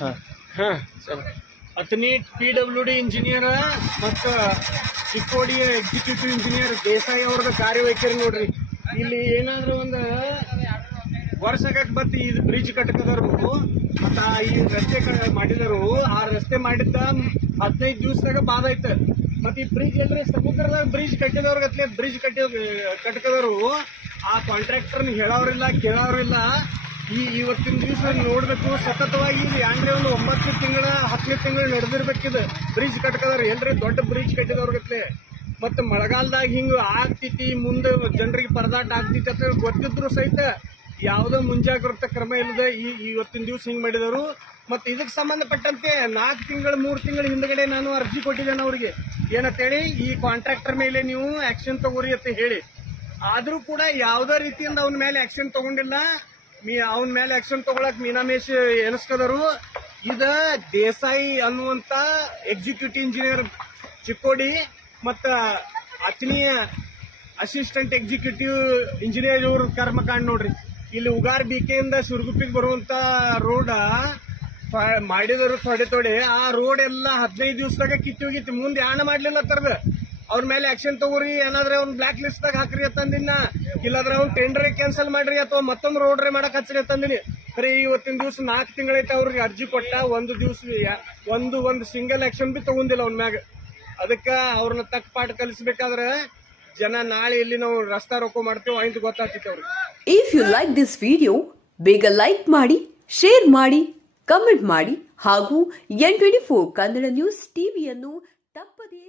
ಹಾ Athani PWD engineer ಮತ್ತು Chikkodi executive engineer Desai ಅವ್ರದ ಕಾರ್ಯವೈಖರಿ ನೋಡ್ರಿ. ಇಲ್ಲಿ ಏನಾದ್ರು ಒಂದು ವರ್ಷಕ್ಕೆ ಬತ್ ಈ ಬ್ರಿಡ್ಜ್ ಕಟ್ಟಕದವ್ರು ಮತ್ತ ಈ ರಸ್ತೆ ಮಾಡಿದರು. ಆ ರಸ್ತೆ ಮಾಡಿದ್ದ 15 ದಿವಸದಾಗ ಬಾದ ಐತೆ. ಮತ್ತೆ ಈ ಬ್ರಿಡ್ಜ್ ಅಂದ್ರೆ ಸಮುದ್ರದಾಗ ಬ್ರಿಡ್ಜ್ ಕಟ್ಟಿದವ್ರಿಗತ್ಲೆ ಬ್ರಿಡ್ಜ್ ಕಟ್ಟಕದವರು ಆ ಕಾಂಟ್ರಾಕ್ಟರ್ನ ಹೇಳೋರಿಲ್ಲ ಕೇಳೋರಿಲ್ಲ. ಇವತ್ತಿನ ದಿವಸ ನೋಡ್ಬೇಕು ಸತತವಾಗಿ ಅಂದ್ರೆ ಒಂದು 9 ತಿಂಗಳ 10 ತಿಂಗಳು ನಡೆದಿರ್ಬೇಕಿದ್ ಬ್ರಿಡ್ಜ್ ಕಟ್ಕದಾರ. ಎಲ್ರಿ ದೊಡ್ಡ ಬ್ರಿಡ್ಜ್ ಕಟ್ಟಿದವ್ರಿಗತ್ಲೆ ಮತ್ತೆ ಮಳೆಗಾಲದಾಗ ಹಿಂಗ ಆಗ್ತೈತಿ, ಮುಂದೆ ಜನರಿಗೆ ಪರದಾಟ ಆಗ್ತೈತಿ ಅಂತ ಗೊತ್ತಿದ್ರು ಸಹಿತ ಯಾವುದೋ ಮುಂಜಾಗ್ರತಾ ಕ್ರಮ ಇಲ್ಲದೆ ಇವತ್ತಿನ ದಿವಸ ಹಿಂಗ್ ಮಾಡಿದವರು. ಮತ್ತೆ ಇದಕ್ಕೆ ಸಂಬಂಧಪಟ್ಟಂತೆ 4 ತಿಂಗಳು 3 ತಿಂಗಳ ಹಿಂದ್ಗಡೆ ನಾನು ಅರ್ಜಿ ಕೊಟ್ಟಿದ್ದೇನೆ ಅವ್ರಿಗೆ. ಏನಂತೇಳಿ ಈ ಕಾಂಟ್ರಾಕ್ಟರ್ ಮೇಲೆ ನೀವು ಆಕ್ಷನ್ ತಗೋರಿ ಅಂತ ಹೇಳಿ. ಆದ್ರೂ ಕೂಡ ಯಾವುದೇ ರೀತಿಯಿಂದ ಅವನ ಮೇಲೆ ಆಕ್ಷನ್ ತಗೊಂಡಿಲ್ಲ. ಅವನ ಮೇಲೆ ಆಕ್ಷನ್ ತಗೊಳಕ್ ಮೀನಾಮೇಶ್ ಎನಿಸ್ಕದರು. ಇದ ದೇಸಾಯಿ ಅನ್ನುವಂತ ಎಕ್ಸಿಕ್ಯೂಟಿವ್ ಇಂಜಿನಿಯರ್ ಚಿಕ್ಕೋಡಿ ಮತ್ತ ಅತ್ನಿಯ ಅಸಿಸ್ಟೆಂಟ್ ಎಕ್ಸಿಕ್ಯೂಟಿವ್ ಇಂಜಿನಿಯರ್ ಇವ್ರ ಕರ್ಮಕಾಂಡ್ ನೋಡ್ರಿ. ಇಲ್ಲಿ ಉಗಾರ್ ಬಿಕೆಯಿಂದ ಸುರ್ಗುಪ್ಪಿಗೆ ಬರುವಂತ ರೋಡ್ ಮಾಡಿದರು ತೊಡೆ. ಆ ರೋಡ್ ಎಲ್ಲ 15 ದಿವಸದಾಗ ಕಿತ್ತಿ ಹೋಗಿತ್ತು. ಮುಂದೆ ಯಾಣ ಮಾಡ್ಲಿಲ್ಲ ತರದ ಅವ್ರ ಮೇಲೆ ಆಕ್ಷನ್ ತಗೋರಿ, ಏನಾದ್ರೆ ಅವ್ನ ಬ್ಲಾಕ್ ಲಿಸ್ಟ್ ದಾಗ ಹಾಕ್ರಿ ಅಂತಂದಿನ, ಇಲ್ಲಾದ್ರೆ ಅವ್ನ ಟೆಂಡರ್ ಕ್ಯಾನ್ಸಲ್ ಮಾಡ್ರಿ ಅಥವಾ ಮತ್ತೊಂದು ರೋಡ್ರೆ ಮಾಡಕ್ ಹಚ್ರಿ ಅಂತಂದಿನಿ. ಬರೀ ಇವತ್ತಿನ ದಿವಸ 4 ತಿಂಗಳೈತೆ ಅವ್ರಿಗೆ ಅರ್ಜಿ ಕೊಟ್ಟ. ಒಂದು ದಿವಸ ಒಂದು ಸಿಂಗಲ್ ಆಕ್ಷನ್ ಬಿ ತಗೊಂಡಿಲ್ಲ ಅವ್ನ ಮ್ಯಾಗ. ಅದಕ್ಕ ಅವ್ರನ್ನ ತಕ್ಕ ಪಾಠ ಕಲಿಸ್ಬೇಕಾದ್ರೆ ಜನ ನಾಳೆ ಇಲ್ಲಿ ನಾವು ರಸ್ತಾ ರೋಕೋ ಮಾಡ್ತೇವೆ ಅಂತ ಗೊತ್ತಾಗ್ತಿತ್ತು ಅವ್ರಿಗೆ. If you like this video ಬೇಗ ಲೈಕ್ ಮಾಡಿ, ಶೇರ್ ಮಾಡಿ, ಕಮೆಂಟ್ ಮಾಡಿ ಹಾಗೂ N24 ಕನ್ನಡ ನ್ಯೂಸ್ ಟಿವಿಯನ್ನು ತಪ್ಪದೇ